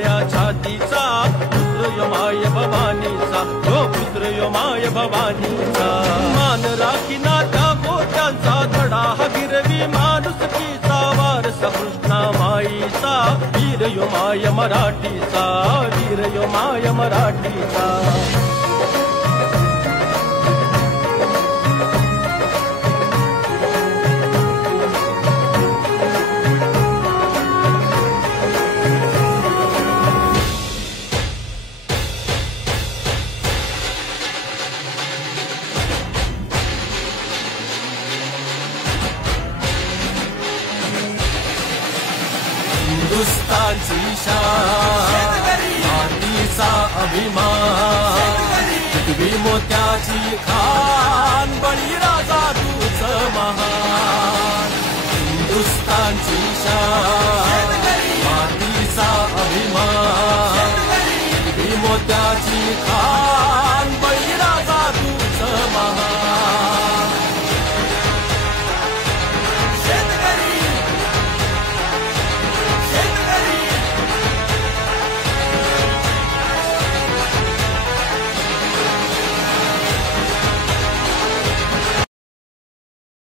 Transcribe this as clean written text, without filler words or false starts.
काळ्या छातीचा पुत्र yo my भवानीचा, हो पुत्र यो माय भवानीचा. मान राखीना त्या गोट्यांचा धडा हा गिरवी माणुसकीचा वारसा कृष्णा माईचा. वीर यो माय मराठीचा, वीर यो माय मराठीचा. हिंदुस्थानची शान, मातीचा अभिमान, पृथ्वी मोत्याची खान, बळी